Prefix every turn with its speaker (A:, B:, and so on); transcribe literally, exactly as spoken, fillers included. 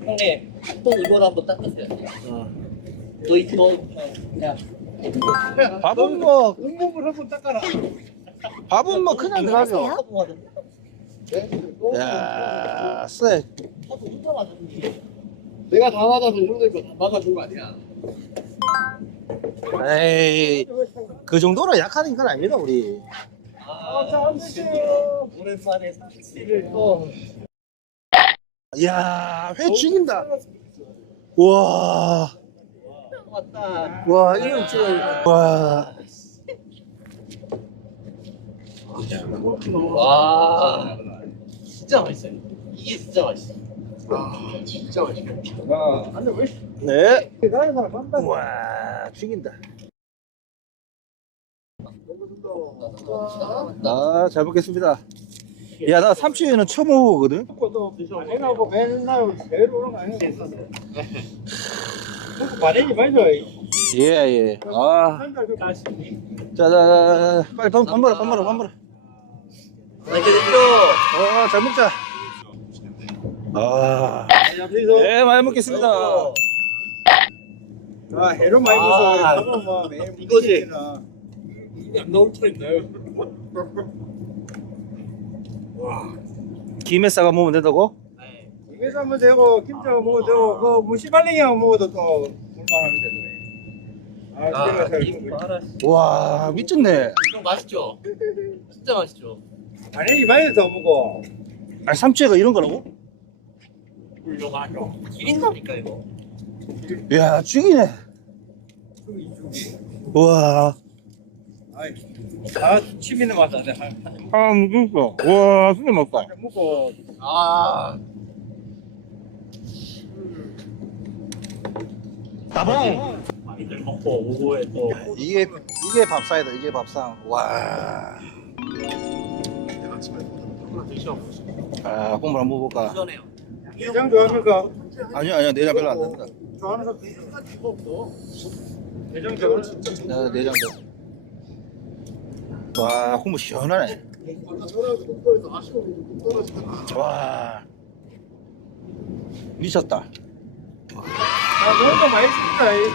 A: 형님, 또 이걸 한번 닦으세요.
B: 어.
A: 너 이거 그냥
B: 밥은 뭐
C: 온몸을 한번 닦아라.
B: 밥은 뭐 그냥 들어가죠.
A: 하고 가자.
B: 야, 쎄.
A: 하도 혼자 맞았니?
C: 내가 다 맞아서 형들 거다 막아준 거 아니야?
B: 에이, 그 정도로 약한 건 아닙니다 우리.
A: 아,
C: 잠시만요.
A: 오랜만에 삼십칠을 또.
B: 이야, 회 죽인다. 와,
A: 왔다.
B: 와, 이름 찍어. 와,
A: 와, 진짜 맛있어요. 이게 진짜 맛있어.
C: 아, 진짜 맛있겠다. 야, 안돼 왜?
B: 네.
C: 가는 사람 한다.
B: 와, 죽인다.
C: 아,
B: 아, 잘 먹겠습니다. 야, 나 삼치회는 처음 먹어보거든.
C: 또 내가 뭐 맨날 배로 오는 거 아니야? 바래지 말죠.
B: 예, 예. 아, 자, 자, 자, 자, 빨리 밥, 밥 먹어, 밥 먹어, 밥 먹어.
A: 맛있게 드시오.
B: 어, 잘 먹자. 아, 네, 많이 먹겠습니다.
C: 아, 해로 많이
A: 아,
C: 먹어. 뭐 매일
A: 이거지.
C: 먹으니까.
A: 안 나올 줄 있나요?
B: 김에 싸가 먹으면 된다고?
A: 네.
C: 이게 하면 되고 김치 먹어도 되고 그 무시발랭이 먹어도 또 볼만합니다. 아,
A: 아,
C: 제가 잘
A: 이
C: 먹어요.
A: 봐라.
B: 와, 미쳤네.
A: 형 맛있죠? 진짜 맛있죠?
C: 바래지 많이 더 먹어.
B: 아니, 삼치회가 이런 거라고?
A: 이거 맞아. 기린다니까 이거.
B: 야, 죽이네.
C: 죽이 죽이.
B: 와,
C: 아이, 다 치미는 맛다. 내가
B: 아, 무슨 와, 진짜 맛있다.
C: 먹고
A: 아,
B: 따봉.
A: 많이들 먹고 오후에 또.
B: 이게 이게 밥상이다. 이게 밥상. 와. 아, 국물 한번 먹어볼까?
A: 시원해요.
C: 내장 좋아합니까?
B: 아니요, 아니요, 내장 별로 안 된다.
C: 좋아하는 사람 내장 좋아.
B: 나 내장 돼. 와, 국물 시원하네. 와, 미쳤다.
C: 아, 먹는 거 많이 씁니다.